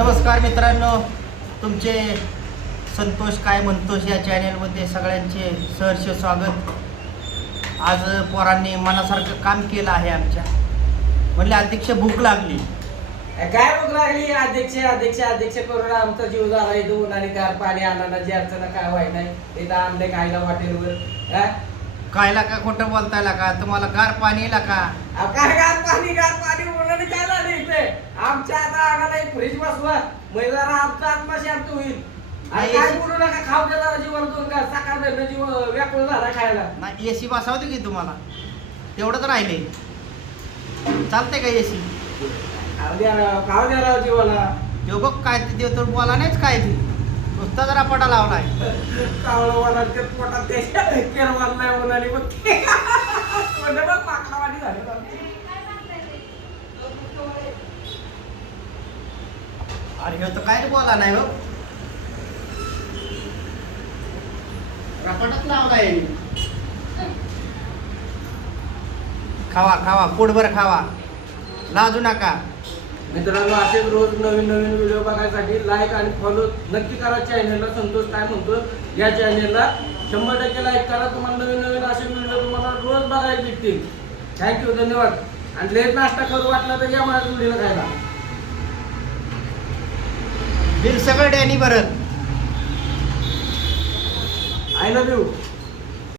नमस्कार मित्रांनो, तुमचे संतोष काय म्हणतोस या चॅनलमध्ये सगळ्यांचे सहर्ष स्वागत. आज पोरांनी मनासारखं काम केलं आहे आमच्या. म्हणले अध्यक्ष भूक लागली. काय भूक लागली? अध्यक्ष करून आमचा जीव झाला. इथं उन्हाने गार पाणी आणा जी अडचण काय व्हाय नाही. इथं आणले खायला हॉटेलवर. कायला का खोटं बोलतायला का? तुम्हाला गार पाणी येला का? काय गार पाणी उन्हाने काय झालं इथे? आमच्या आता अंगाला एक फ्रीज बसवा म्हणजे जरा आमचा आत्मा शांत होईल. आणि काय बोलू नका, खाऊ दे जरा जीवन दोन का सकाळ जीव व्याकुळ झाला खायला. नाही एसी बसावते की तुम्हाला? तेवढंच राहिले. चालतंय का एसी? खाऊ द्या राव जीवाला. तो बघ काय ते देव बोला नाहीच काय ते नुसता जरा पडा लावलाय. कावळवाला ते पोटात ते केरवाल नाही म्हणाली मग ते म्हणजे बघ पाकलावाडी झाले. अरे हे तर काय बोला नाही हो. रपटच लावलाय. खावा पोटभर खावा, लाजू नका. मित्रांनो, असेच रोज नवीन व्हिडिओ बघायसाठी लाईक आणि फॉलो नक्की करा चॅनलला. संतोष काय म्हणतो या चॅनलला 100% लाईक करा. तुम्हाला नवीन असे व्हिडिओ तुम्हाला रोज बघायला भेटतील. थँक्यू, धन्यवाद. आणि लेट नाश्ता करू वाटला तर या माझ्या व्हिडिओला खायला. बिल सगळं डॅनी भरत. I love you.